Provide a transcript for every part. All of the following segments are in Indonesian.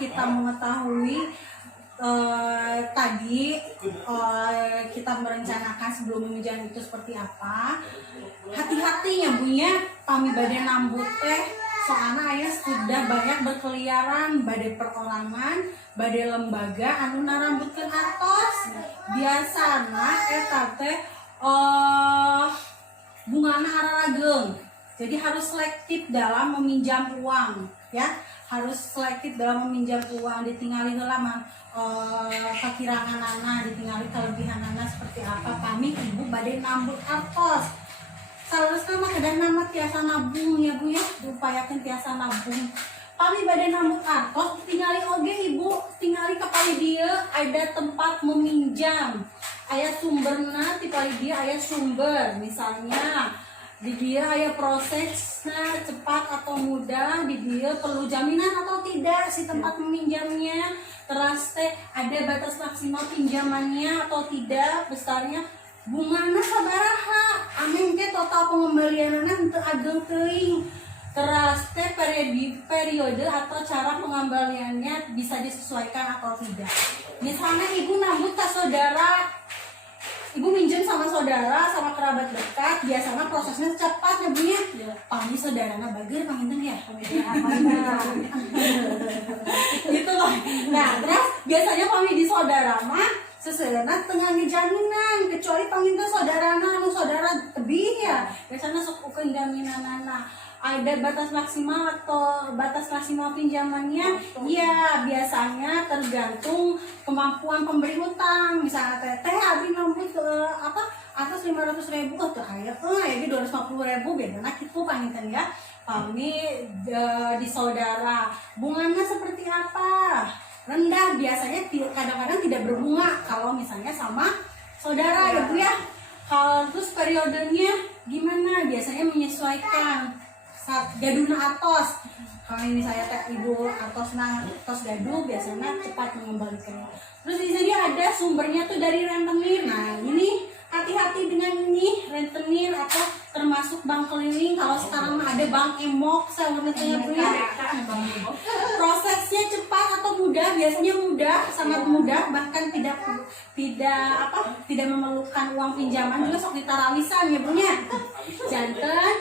kita mengetahui tadi kita merencanakan sebelum meminjam itu seperti apa. Hati-hatinya bunya pami badai nambut soalnya ayah sudah banyak berkeliaran badai perorangan, badai lembaga anu narambutkeun atos. Biasana eta teh bungana hararageng. Jadi harus selektif dalam meminjam uang, ya. Harus selektif dalam meminjam uang, ditinggali heula mah kekirangan anak, ditinggali kelebihan anak seperti apa. Pami ibu badai nambut atos. Salerusna mah kedah nama tiasa nabung ya Bu ya, diupayakeun tiasa nabung. Pami badai nambut atos, tinggali oge ibu, tinggali ka pali dieu ada tempat meminjam. Aya sumberna ti pali dieu aya sumber, misalnya di dia aya prosesnya cepat atau mudah, di dia perlu jaminan atau tidak si tempat meminjamnya, terus teh ada batas maksimal pinjamannya atau tidak, besarnya bungana sabaraha, amin teh total pengembalianana henteu ageng teuing, terus teh periode atau cara pengembaliannya bisa disesuaikan atau tidak. Misalnya ibu nambut ke saudara, ibu minjem sama saudara, sama kerabat dekat, biasanya prosesnya cepat ya Bu ya. Pami saudarana bager panginten ya. Gitu loh. Nah, terus biasanya pami di saudara mah seseuna tengah ngejaminan, kecuali panginten saudarana anu saudara tebih ya. Biasanya sok ukeun jaminanana. Ada batas maksimal atau batas maksimal pinjamannya? Iya, biasanya tergantung kemampuan pemberi utang. Misalnya teteh abi nambut atas 500.000 tuh kayak ini 250.000 biasanya gitu panginten ya. Pami di saudara bunganya seperti apa? Rendah, biasanya kadang-kadang tidak berbunga kalau misalnya sama saudara ya Bu ya. Kalau terus periodenya gimana? Biasanya menyesuaikan gaduna atos. Kalau ini saya teh ibu atosna tos gaduh biasanya cepat mengembalikan. Terus di sini ada sumbernya tuh dari rentenir. Nah ini hati-hati dengan ini rentenir atau termasuk bank keliling. Kalau sekarang mah ada bank emok, saya tanya Bu ya. Prosesnya cepat atau mudah? Biasanya mudah, sangat mudah, bahkan tidak memerlukan uang pinjaman juga sok ditarawisan ya Bu nya. Janten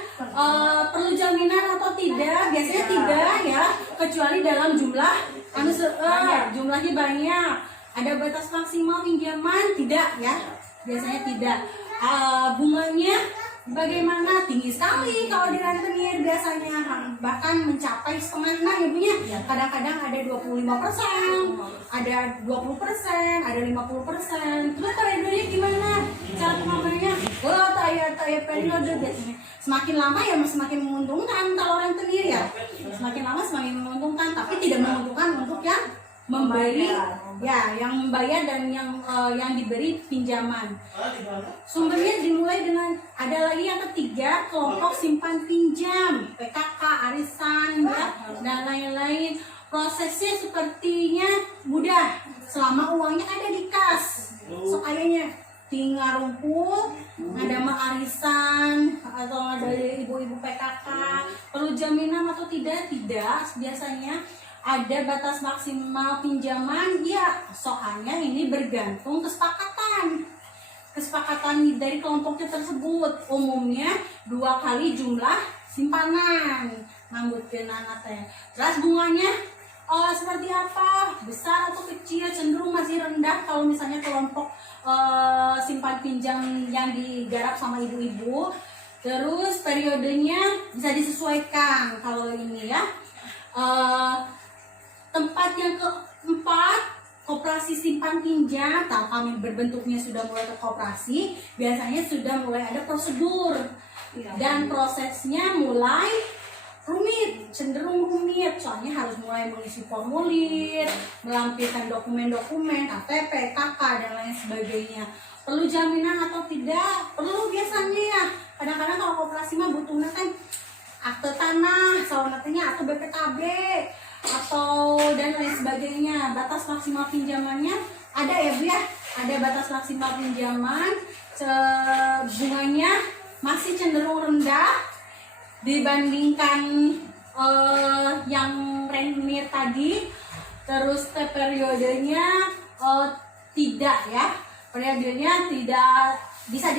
perlu jaminan atau tidak? Biasanya tidak ya, kecuali dalam jumlah jumlahnya banyak. Ada batas maksimal pinjaman? Tidak ya, biasanya tidak. Bunganya bagaimana? Tinggi sekali kalau di rentenir biasanya, bahkan mencapai setengahnya ya Bu nya. Kadang-kadang ada 25%, ada 20%, ada 50%. Terus periodenya gimana? Cara pengembaliannya? Taya periode biasanya. Semakin lama ya semakin menguntungkan kalau rentenir ya. Semakin lama semakin menguntungkan, tapi tidak menguntungkan untuk yang memberi ya, yang membayar dan yang diberi pinjaman. Sumbernya dimulai dengan ada lagi yang ketiga, kelompok simpan pinjam, PKK, arisan ya, dan lain-lain. Prosesnya sepertinya mudah selama uangnya ada di kas. Soalnya tinggal rumput, ada mah arisan atau dari ibu-ibu PKK, perlu jaminan atau tidak? Tidak, biasanya ada batas maksimal pinjaman ya, soalnya ini bergantung kesepakatan dari kelompoknya tersebut. Umumnya 2 kali jumlah simpanan nambutkeun anak teh. Terus bunganya seperti apa? Besar atau kecil? Cenderung masih rendah kalau misalnya kelompok simpan pinjam yang digarap sama ibu-ibu. Terus periodenya bisa disesuaikan kalau ini ya. Tempat yang keempat, koperasi simpan pinjam. Kalau kami berbentuknya sudah mulai ke koperasi, biasanya sudah mulai ada prosedur dan prosesnya mulai rumit, cenderung rumit. Soalnya harus mulai mengisi formulir, melampirkan dokumen-dokumen, KTP, KK dan lain sebagainya. Perlu jaminan atau tidak? Perlu biasanya ya. Kadang-kadang kalau koperasi mah butuhnya kan akte tanah, sawanatnya atau BPKB atau dan lain sebagainya. Batas maksimal pinjamannya ada ya Bu ya, ada batas maksimal pinjaman. Bunganya masih cenderung rendah dibandingkan yang rentenir tadi. Terus periodenya tidak ya, periodenya tidak bisa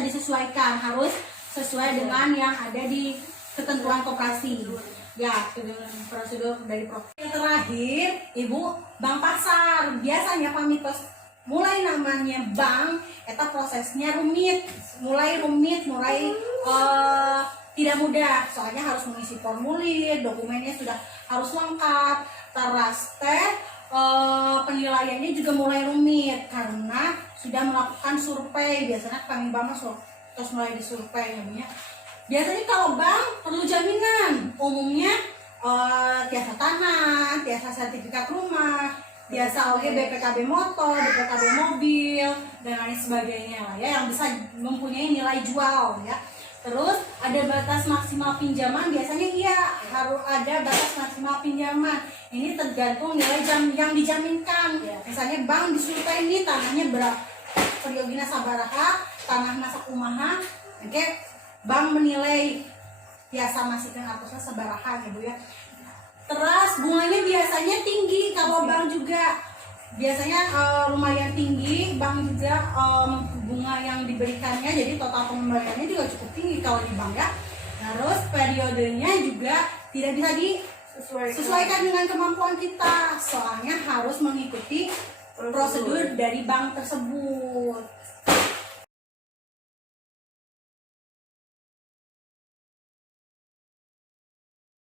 disesuaikan, harus sesuai dengan yang ada di ketentuan koperasi. Ya, prosedur dari properti. Yang terakhir, Ibu, bank pasar. Biasanya pamitos mulai namanya bank, eta prosesnya rumit, mulai tidak mudah. Soalnya harus mengisi formulir, dokumennya sudah harus lengkap. Teras penilaiannya juga mulai rumit karena sudah melakukan survei. Biasanya kami bank terus mulai disurvei namanya. Biasanya kalau bank perlu jaminan, umumnya tiasa tanah, tiasa sertifikat rumah, tiasa BPKB motor, BPKB mobil, dan lain sebagainya lah ya, yang bisa mempunyai nilai jual ya. Terus ada batas maksimal pinjaman, biasanya iya harus ada batas maksimal pinjaman. Ini tergantung nilai yang dijaminkan. Misalnya bank disurvei ini tanahnya berapa, periodina sabaraha, tanah masak kumaha, oke. Bank menilai biasa masihkan atasnya sebarahan ya Bu ya. Terus bunganya biasanya tinggi kalau bank juga. Biasanya lumayan tinggi, bank juga bunga yang diberikannya, jadi total pengembaliannya juga cukup tinggi kalau di bank ya. Terus periodenya juga tidak bisa disesuaikan dengan kemampuan kita, soalnya harus mengikuti prosedur dari bank tersebut.